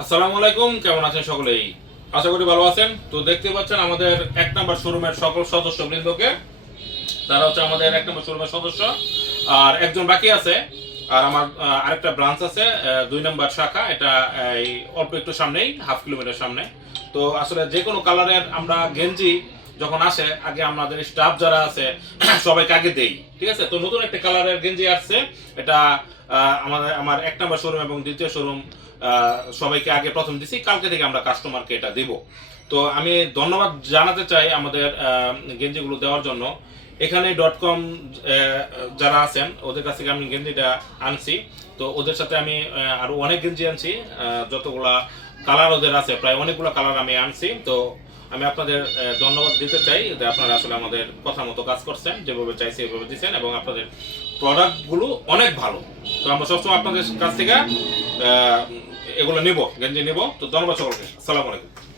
আসসালামু আলাইকুম, কেমন আছেন সকলেই? আশা করি ভালো আছেন। তো দেখতে পাচ্ছেন আমাদের 1 নম্বর শোরুমের সকল সদস্যবৃন্দকে। তারা হচ্ছে আমাদের 1 নম্বর শোরুমের সদস্য। আর একজন বাকি আছে। আর আমার আরেকটা ব্রাঞ্চ আছে, 2 নম্বর শাখা। এটা এই অল্প একটু সামনেই, হাফ কিলোমিটার সামনে। তো আসলে যে কোনো কালারের আমরা গেঞ্জি যখন আসে, আগে আমাদের স্টাফ যারা আছে সবাইকে আগে দেই, ঠিক আছে? তো নতুন একটা কালারের গেঞ্জি আসছে। এটা আমার 1 নম্বর শোরুম এবং দ্বিতীয় শোরুম সবাইকে আগে প্রথম দিছি। কালকে থেকে আমরা কাস্টমারকে এটা দিব। তো আমি ধন্যবাদ জানাতে চাই আমাদের গেঞ্জিগুলো দেওয়ার জন্য। এখানে .com যারা আছেন ওদের কাছ থেকে আমি গেঞ্জিটা আনছি। তো ওদের সাথে আমি আরো অনেক গেঞ্জি আনছি। যতগুলা কালার ওদের আছে, প্রায় অনেকগুলো কালার আমি আনছি। তো আমি আপনাদের ধন্যবাদ দিতে চাই যে আপনারা আসলে আমাদের কথা মতো কাজ করছেন, যেভাবে চাইছি এভাবে দিচ্ছেন, এবং আপনাদের প্রোডাক্টগুলো অনেক ভালো। তো আমরা সবসময় আপনাদের কাছ থেকে এগুলো নিব, গেঞ্জি নিব। তো ধন্যবাদ সকলকে। আসসালামু আলাইকুম।